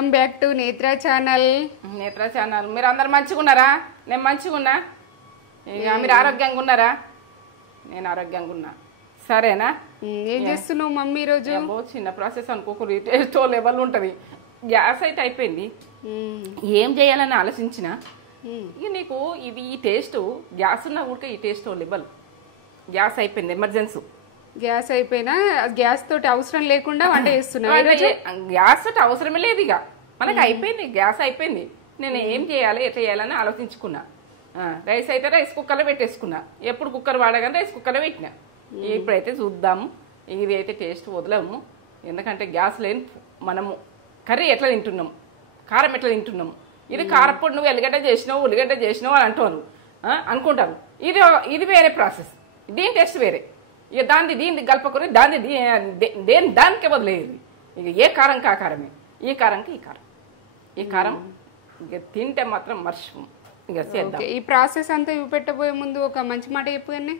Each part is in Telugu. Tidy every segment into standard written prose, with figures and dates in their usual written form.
వెల్కమ్ బ్యాక్ టు నేత్ర ఛానల్. మీరు అందరు మంచిగా ఉన్నారా? నేను మంచిగా ఉన్నా. ఇక మీరు ఆరోగ్యంగా ఉన్నారా? నేను ఆరోగ్యంగా ఉన్నా. సరేనా? ఏం చేస్తున్నావు మమ్మీ ఈరోజు? చిన్న ప్రాసెస్ అనుకోకూడదు, టేస్ట్ లెవెల్ ఉంటుంది. గ్యాస్ అయితే అయిపోయింది, ఏం చేయాలని ఆలోచించిన. ఇక నీకు ఇది ఈ టేస్ట్ గ్యాస్ ఉన్న ఊరికే ఈ టేస్ట్ లెవెల్. గ్యాస్ అయిపోయింది, ఎమర్జెన్సీ. గ్యాస్ అయిపోయినా గ్యాస్ తోటి అవసరం లేకుండా వంట చేస్తున్నా. గ్యాస్ తోటి అవసరమే లేదు, ఇక మనకి అయిపోయింది, గ్యాస్ అయిపోయింది. నేను ఏం చేయాలి ఎట్లా చేయాలని ఆలోచించుకున్నా. రైస్ అయితే రైస్ కుక్కర్లో పెట్టేసుకున్నా. ఎప్పుడు కుక్కర్ వాడగానే రైస్ కుక్కర్లో పెట్టినా. ఇప్పుడైతే చూద్దాము, ఇది అయితే టేస్ట్ వదలము. ఎందుకంటే గ్యాస్ లేని మనము కర్రీ ఎట్లా తింటున్నాము, కారం ఎట్లా తింటున్నాము. ఇది కారప్పుడు నువ్వు ఎల్లిగడ్డ చేసినావు ఉల్లిగడ్డ చేసినావు అని అంటారు, అనుకుంటారు. ఇది వేరే ప్రాసెస్, దీని టేస్ట్ వేరే. ఇక దీన్ని కలపకొని దానికే వదిలేదు. ఇక ఏ కారం కా కారమే, ఈ కారంకి ఈ కారం ఇక తింటే మాత్రం మర్చిపో. ఇక చేద్దాం. ఈ ప్రాసెస్ అంతా చూపెట్టబోయే ముందు ఒక మంచి మాట చెప్పు. కానీ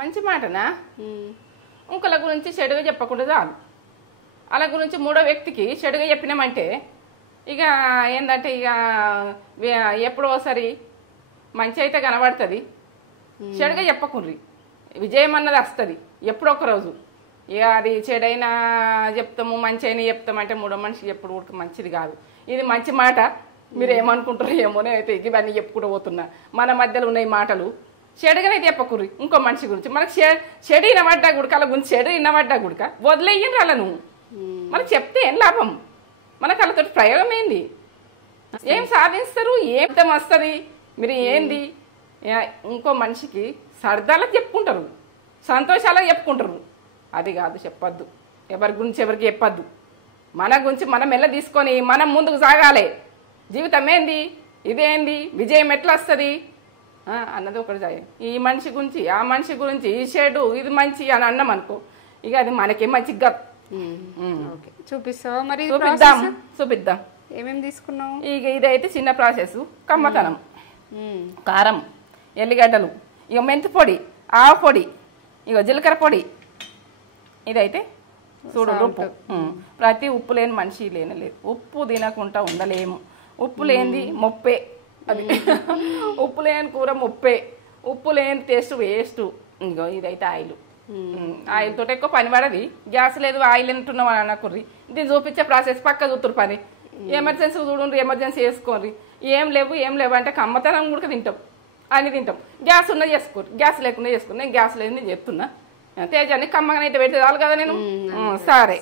మంచి మాటనా? ఇంకొకళ్ళ గురించి చెడుగా చెప్పకుండా చాలు. వాళ్ళ గురించి మూడో వ్యక్తికి చెడుగా చెప్పినామంటే ఇక ఏంటంటే ఇక ఎప్పుడో ఒకసారి మంచి అయితే కనబడుతుంది. చెడుగా చెప్పకుండ్రి, విజయం అన్నది వస్తుంది ఎప్పుడొక రోజు. ఇక అది చెడైనా చెప్తాము మంచి అయినా చెప్తామంటే మూడో మనిషికి ఎప్పుడు కూడా మంచిది కాదు. ఇది మంచి మాట, మీరు ఏమనుకుంటారు ఏమోనే. అయితే ఇవన్నీ చెప్పుకుంటూ పోతున్నా. మన మధ్యలో ఉన్నాయి మాటలు చెడుగానే చెప్పకుర్రి ఇంకో మనిషి గురించి. మనకు చెడు వినబడ్డా గుడిక, వాళ్ళ గురించి చెడు వినబడ్డా గుడిక వదిలేయ్యండి వాళ్ళను. మనకు చెప్తే ఏం లాభం? మనకు వాళ్ళతో ప్రయోగం ఏంది? ఏం సాధిస్తారు? ఏం వస్తుంది? మీరు ఏంది ఇంకో మనిషికి సరదాలకు చెప్పుకుంటారు, సంతోషాలకు చెప్పుకుంటారు. అది కాదు, చెప్పద్దు. ఎవరి గురించి ఎవరికి చెప్పద్దు. మన గురించి మనం ఎలా తీసుకొని మనం ముందుకు సాగాలి. జీవితం ఏంది, ఇదేంది, విజయం ఎట్లా వస్తుంది అన్నది ఒకటి చేయాలి. ఈ మనిషి గురించి ఆ మనిషి గురించి ఈ చెడు ఇది మంచి అని అన్నాం అనుకో, ఇక అది మనకేం మంచిగా చూపిస్తావా? మరి చూపిద్దాం. ఏమేమి తీసుకున్నావు? ఇక ఇదైతే చిన్న ప్రాసెస్. కమ్మతనం, కారం, ఎల్లిగడ్డలు, ఇక మెంతి పొడి, ఆవు పొడి, ఇక జీలకర్ర పొడి. ఇదైతే చూడు ఉప్పు. ప్రతి ఉప్పు లేని మనిషి లేదు. ఉప్పు తినకుండా ఉండలేము. ఉప్పు లేనిది మొప్పే. అది ఉప్పు లేని కూర మొప్పే. ఉప్పు లేని టేస్ట్ వేస్ట్. ఇంకో ఇదైతే ఆయిల్. ఆయిల్ తోటి ఎక్కువ పని పడది. గ్యాస్ లేదు ఆయిల్ ఎంటున్నాం అని అనకుర్రి. దీన్ని చూపించే ప్రాసెస్ పక్క చూతురు పని. ఎమర్జెన్సీ చూడండి, ఎమర్జెన్సీ వేసుకోండి. ఏం లేవు అంటే కమ్మతనం కూడా తింటాం, అన్ని తింటాం. గ్యాస్ ఉన్నా చేసుకోరు, గ్యాస్ లేకుండా చేసుకోరు. నేను గ్యాస్ లేదు నేను చెప్తున్నా. తేజాన్ని కమ్మగా అయితే పెడితే చాలు కదా. నేను సరే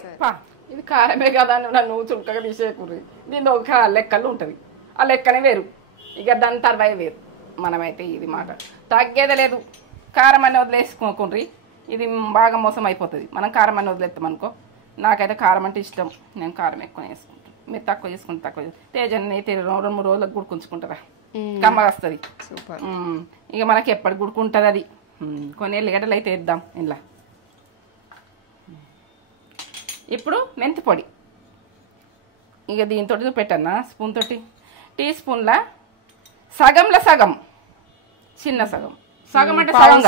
ఇది కారమే కదా అని నన్ను చుక్కగా తీసేయకూర్రి. దీనిలో ఒక లెక్కలు ఉంటుంది, ఆ లెక్కనే వేరు. ఇక దాని తర్వాత వేరు. మనమైతే ఇది మాట తగ్గేదే లేదు. కారం అని వదిలేసుకోకుండ్రి, ఇది బాగా మోసం అయిపోతుంది. మనం కారం అని వదిలేస్తాం అనుకో. నాకైతే కారం అంటే ఇష్టం, నేను కారం ఎక్కువ వేసుకుంటాను. మీరు తక్కువ చేసుకుంటే తక్కువ. తేజాన్ని అయితే 2-3 రోజులకు గుడుకుంచుకుంటారా, కమ్మగా వస్తుంది. సూపర్. ఇక మనకి ఎప్పటి గుడుకుంటుంది అది. కొన్ని ఎల్లిగడ్డలు అయితే వేద్దాం ఇలా. ఇప్పుడు మెంతి పొడి. ఇక దీంతో పెట్టన్నా స్పూన్ తోటి టీ స్పూన్ల సగంలో సగం, చిన్న సగం. సగం అంటే సగం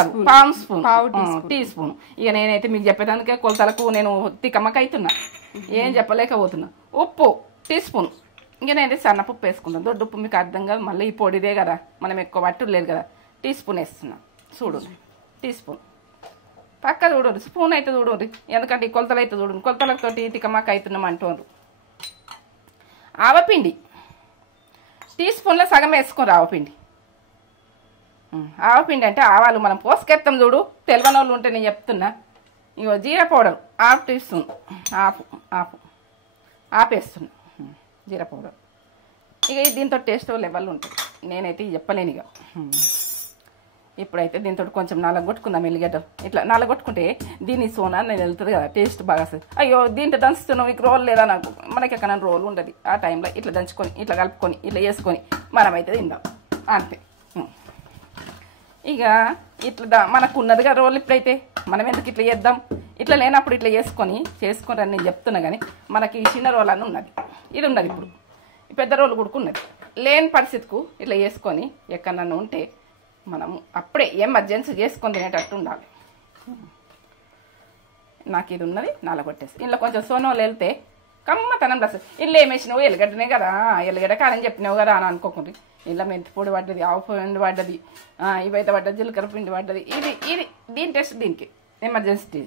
కాదు, టీ స్పూన్. ఇక నేనైతే మీకు చెప్పేదానికే కొలతలకు నేను తికమ్మక అవుతున్నా, ఏం చెప్పలేకపోతున్నా. ఉప్పు టీ స్పూన్. ఇంక నేనైతే సన్నపప్పు వేసుకుంటాను. దొడ్డు ఉప్పు మీకు అర్థం కాదు, మళ్ళీ ఈ పొడిదే కదా, మనం ఎక్కువ పట్టు లేదు కదా. టీ స్పూన్ వేస్తున్నా. చూడు, టీ స్పూన్ పక్క చూడండి. స్పూన్ అయితే చూడండి, ఎందుకంటే ఈ కొలతలు అయితే చూడండి. కొలతలతో తికమ్మక అవుతున్నాం అంటున్నారు. ఆవపిండి టీ స్పూన్లో సగం వేసుకోరు. ఆవపిండి అంటే ఆవాలు మనం పోసుకెత్తాం చూడు. తెలవని వాళ్ళు ఉంటే నేను చెప్తున్నా. ఇగో జీరా పౌడర్ 1/2 టీ స్పూన్, ఆపేస్తున్నా జీరా పౌడర్. ఇక దీంతో టేస్ట్ లెవెల్ ఉంటుంది. నేనైతే చెప్పలేను. ఇక ఇప్పుడైతే దీంతో కొంచెం నల్లగొట్టుకుందాం. ఎల్లిగడ్డలు ఇట్లా నల్లగొట్టుకుంటే దీని సోనా నేను వెళ్తుంది కదా, టేస్ట్ బాగా వస్తుంది. అయ్యో దీంట్లో దంచుతున్నాం, మీకు రోల్ లేదా నాకు, మనకి ఎక్కడ రోల్ ఉండదు. ఆ టైంలో ఇట్లా దంచుకొని ఇట్లా కలుపుకొని ఇట్లా వేసుకొని మనమైతే తిందాం అంతే. ఇక ఇట్లా మనకు ఉన్నదిగా రోల్. ఇప్పుడైతే మనం ఎందుకు ఇట్లా చేద్దాం, ఇట్లా లేనప్పుడు ఇట్లా చేసుకొని అని నేను చెప్తున్నా. కానీ మనకి చిన్న రోల్ అని ఉన్నది, ఇది ఉన్నది. ఇప్పుడు పెద్ద రోల్ కొడుకున్నది. లేని పరిస్థితికు ఇట్లా వేసుకొని ఎక్కడన్నా ఉంటే మనము అప్పుడే ఎమర్జెన్సీ చేసుకొని తినేటట్టు ఉండాలి. నాకు ఇది ఉన్నది నల్లగొట్టేసి ఇంట్లో కొంచెం సోనోలు వెళ్తే కమ్మతనం వస్తుంది. ఇల్లు ఏమేసినావు ఎల్లిగడ్డనే కదా, ఎల్లిగడ్డ కాదని చెప్పినావు కదా అని అనుకోకుండా ఇలా మెంతి పొడి పడ్డది, ఆవు పిండి పడ్డది, ఇవైతే పడ్డది, జీలకర్ర పిండి పడ్డది. ఇది దీని టేస్ట్ దీనికి ఎమర్జెన్సీ.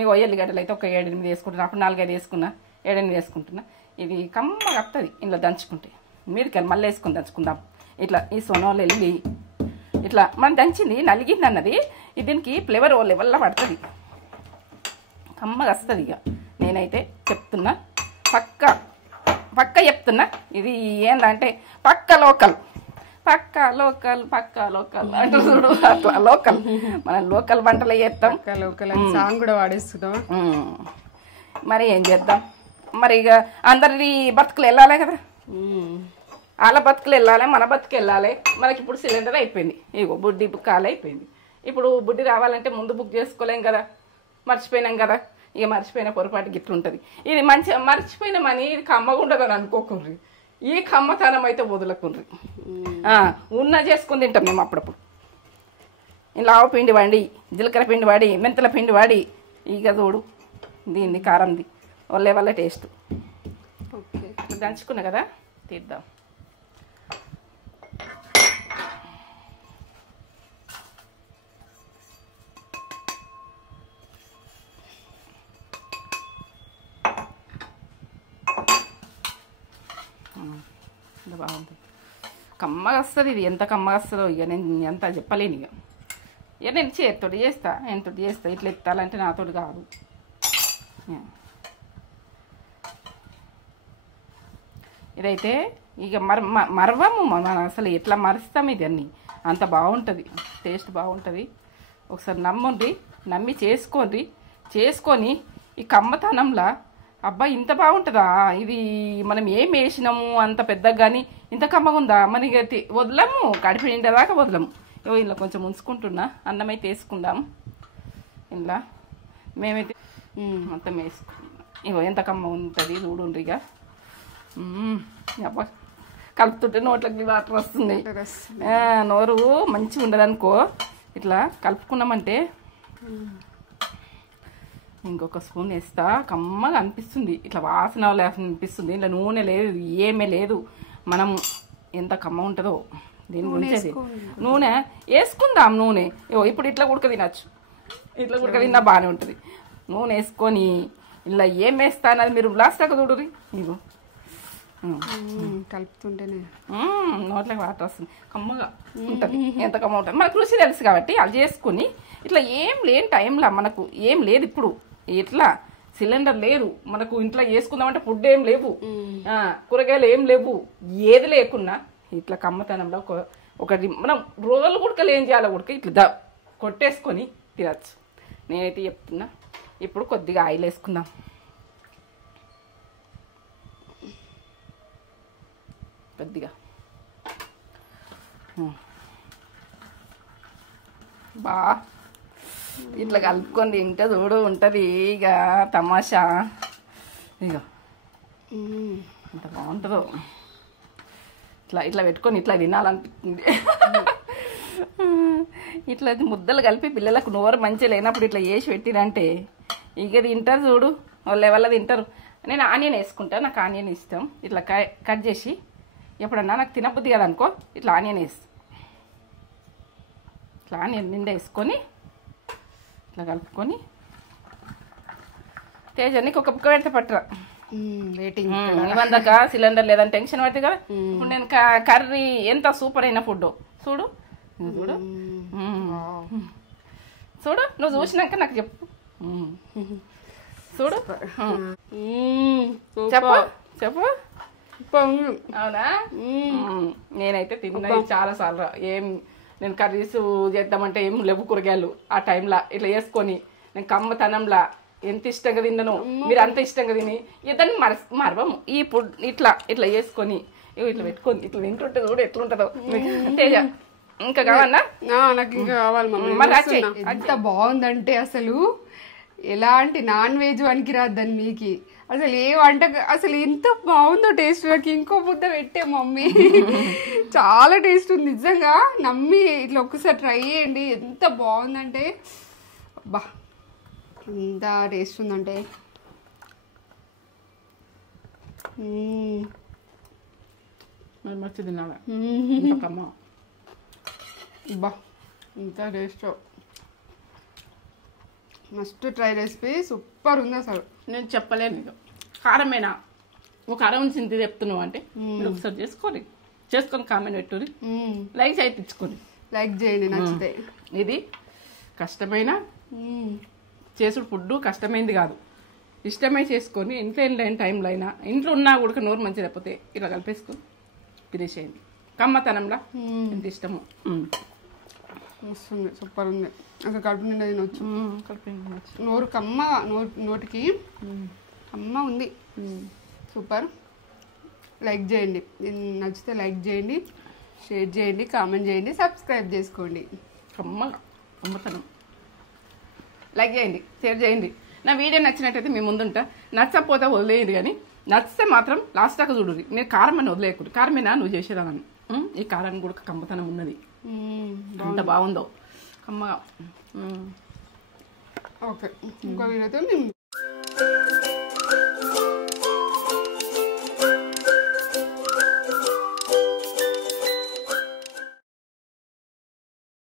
ఇగో ఎల్లిగడ్డలు అయితే ఒక 7-8 వేసుకుంటున్నా, అప్పుడు 4-5 వేసుకున్నా, 7-8 వేసుకుంటున్నా. ఇది కమ్మగా వస్తుంది ఇంట్లో దంచుకుంటే. మీరికని మళ్ళీ వేసుకొని దంచుకుందాం. ఇట్లా ఈ సోనాలు వెళ్ళి ఇట్లా మనం దంచింది నలిగింది అన్నది దీనికి ఫ్లేవర్ ఓ లెవెల్లో పడుతుంది, కమ్మగా వస్తుంది. ఇక నేనైతే చెప్తున్నా, పక్క చెప్తున్నా, ఇది ఏంటంటే పక్క లోకల్ అంటే చూడు అట్లా లోకల్. మనం లోకల్ వంటలు చేస్తాం, లోకల్ సాంగ్ కూడా వాడేస్తున్నాం. మరి ఏం చేద్దాం, మరి ఇక అందరి బతుకులు వెళ్ళాలి కదా, వాళ్ళ బతుకులు వెళ్ళాలి, మన బతుకు వెళ్ళాలి. మనకి ఇప్పుడు సిలిండర్ అయిపోయింది, ఇగో బుడ్డి బుక్కాలు అయిపోయింది. ఇప్పుడు బుడ్డి రావాలంటే ముందు బుక్ చేసుకోలేం కదా, మర్చిపోయినాం కదా. ఇక మర్చిపోయిన పొరపాటు గిట్ల ఉంటుంది. ఇది మంచిగా మర్చిపోయిన మనీ ఇది కమ్మగా ఉండదని అనుకోకుండ్రి, ఈ కమ్మతనం అయితే వదులకుండ్రి. ఉన్న చేసుకుని తింటాం మేము అప్పుడప్పుడు. ఇలా ఆవు పిండి వాడి, జీలకర్ర పిండి వాడి, మెంతుల పిండి వాడి, ఇక చూడు దీన్ని కారంది వాళ్ళ టేస్ట్. ఓకే దంచుకున్నా కదా, తీద్దాం. బాగుంది, కమ్మగా వస్తుంది. ఇది ఎంత కమ్మగా వస్తుందో ఇక నేను ఎంత చెప్పలేను. ఇక నేను చేతితోటి చేస్తా, ఎంతోటి చేస్తా. ఇట్లా ఎత్తాలంటే నాతోటి కాదు. ఇదైతే ఇక మరవము మనం అసలు ఎట్లా మరుస్తాం ఇది అన్నీ. అంత బాగుంటుంది, టేస్ట్ బాగుంటుంది. ఒకసారి నమ్మి చేసుకొని ఈ కమ్మతనంలా అబ్బా ఇంత బాగుంటుందా, ఇది మనం ఏం వేసినాము అంత పెద్దగా కానీ ఇంత కమ్మగా ఉందా, మనకి వదలము, కడిపి నిండేదాకా వదలము. ఇగో ఇలా కొంచెం ఉంచుకుంటున్నా, అన్నం అయితే వేసుకుందాం. ఇలా మేమైతే మొత్తం వేసుకుందాం. ఇగో ఎంత కమ్మ ఉంటుంది చూడుండ్రి. ఇక అబ్బా కలుపుతుంటే నోట్లకి వాటర్ వస్తుంది. నోరు మంచిగా ఉండదనుకో, ఇట్లా కలుపుకున్నామంటే ఇంకొక స్పూన్ వేస్తా, కమ్మగా అనిపిస్తుంది. ఇట్లా వాసన అనిపిస్తుంది. ఇలా నూనె లేదు, ఏమీ లేదు. మనం ఎంత కమ్మ ఉంటుందో దీని గురించి. నూనె వేసుకుందాం. నూనె ఇప్పుడు ఇట్లా ఉడక తినచ్చు, ఇట్లా ఉడక తిన్నా బాగానే ఉంటుంది. నూనె వేసుకొని ఇలా ఏం వేస్తా అన్నది మీరు లాస్ట్ దాకా చూడుర్రి. ఇగో కలుపుతుంటేనే నోట్లోకి వాటర్ వస్తుంది, కమ్మగా ఉంటుంది. ఎంత కమ్మ ఉంటుంది మనకు రుచి తెలుసు కాబట్టి అది చేసుకుని ఇట్లా ఏం లేని టైంలో మనకు ఏం లేదు. ఇప్పుడు ఇట్లా సిలిండర్ లేదు మనకు, ఇంట్లో చేసుకుందామంటే ఫుడ్ ఏం లేవు, కూరగాయలు ఏం లేవు, ఏది లేకున్నా ఇట్లా కమ్మతనంలో ఒకటి మనం రోజులు గుడకలు ఏం చేయాలో గుడక ఇట్లా కొట్టేసుకొని తినచ్చు. నేనైతే చెప్తున్నా. ఇప్పుడు కొద్దిగా ఆయిల్ వేసుకుందాం. కొద్దిగా ఇట్లా కలుపుకొని తింటే చూడు ఉంటుంది ఇక తమాషా. ఇక ఎంత బాగుంటుందో ఇట్లా పెట్టుకొని ఇట్లా తినాలనిపిస్తుంది. ఇట్లా ముద్దలు కలిపి పిల్లలకు నోరు మంచిగా లేనప్పుడు ఇట్లా వేసి పెట్టిరంటే ఇక తింటారు చూడు, వాళ్ళ వల్ల తింటారు. నేను ఆనియన్ వేసుకుంటా, నాకు ఆనియన్ ఇష్టం. ఇట్లా కట్ చేసి ఎప్పుడన్నా నాకు తినబుద్ది కదా అనుకో, ఇట్లా ఆనియన్ వేసి ఇట్లా ఆనియన్ నిండా వేసుకొని ఇట్లా కలుపుకొని తేజానికి ఒక బుక్క పెడితే పట్టరా వెయిటింగ్. ఇవందాక సిలిండర్ లేదని టెన్షన్ పడుతుంది కదా. ఇప్పుడు నేను కర్రీ ఎంత సూపర్ అయిన ఫుడ్ చూడు చూడు చూడు. నువ్వు చూసినాక నాకు చెప్పు చూడు. చెప్పు చెప్పు. అవునా? నేనైతే తిన్నా చాలా సార్లు. నేను కర్రీస్ చేద్దామంటే ఏం లేవు కూరగాయలు. ఆ టైంలో ఇట్లా వేసుకొని నేను కమ్మతనంలా ఎంత ఇష్టంగా తిన్నాను, మీరు అంత ఇష్టంగా తిని ఇద్దరిని మరవము. ఈ ఫుడ్ ఇట్లా ఇట్లా వేసుకొని ఇట్లా పెట్టుకొని ఇట్లా తింటుంటే చూడు ఎట్లుంటుందో. తేజ ఇంకా కావాలన్నా? నాకు ఇంకా కావాలి మమ్మీ. ఎంత బాగుందంటే అసలు ఎలాంటి నాన్ వెజ్ వనికి రాద్దని మీకు అసలు ఏ వంట అసలు ఎంత బాగుందో టేస్ట్. నాకు ఇంకో ముద్ద పెట్టే మమ్మీ. చాలా టేస్ట్ ఉంది నిజంగా. నమ్మి ఇట్లా ఒక్కసారి ట్రై చేయండి, ఎంత బాగుందంటే. అబ్బా ఎంత టేస్ట్ ఉందంటే మరి మర్చి తినాలి కమ్మ బా ఇంత taste must try recipe super ఉంది అసలు. నేను చెప్పలేను ఇక కారమేనా ఒక కారం చింత చెప్తున్నావు అంటే మీరు ఒకసారి చేసుకొని కామెంట్ పెట్టుకుని లైక్ చేయించుకోండి. లైక్ చేయండి నచ్చితే. ఇది కష్టమైన చేసుడు ఫుడ్ కష్టమైంది కాదు, ఇష్టమై చేసుకొని ఇంట్లో లేని టైంలో అయినా ఇంట్లో ఉన్నా కూడా నోరు మంచి లేకపోతే ఇలా కలిపేసుకొని తినేసేయండి. కమ్మతనంలా ఎంత ఇష్టమో వస్తుంది. సూపర్ ఉంది అసలు. కడుపు నిండా తినొచ్చు. నోరు కమ్మ నోటికి కమ్మ ఉంది. సూపర్. లైక్ చేయండి, నచ్చితే లైక్ చేయండి, షేర్ చేయండి, కామెంట్ చేయండి, సబ్స్క్రైబ్ చేసుకోండి. కమ్మతనం లైక్ చేయండి, షేర్ చేయండి. నా వీడియో నచ్చినట్టయితే మీ ముందుంటా. నచ్చకపోతే వదిలేయండి, కానీ నచ్చితే మాత్రం లాస్ట్ దాకా చూడండి. నేను కారం అని వదిలేయకూడదు. కారమేనా నువ్వు చేసేదాన్ని. ఈ కారానికి కూడా కమ్మతనం ఉన్నది. ఎంత బాగుందో కమ్మగా. ఓకే, ఇంకో వీడియోతో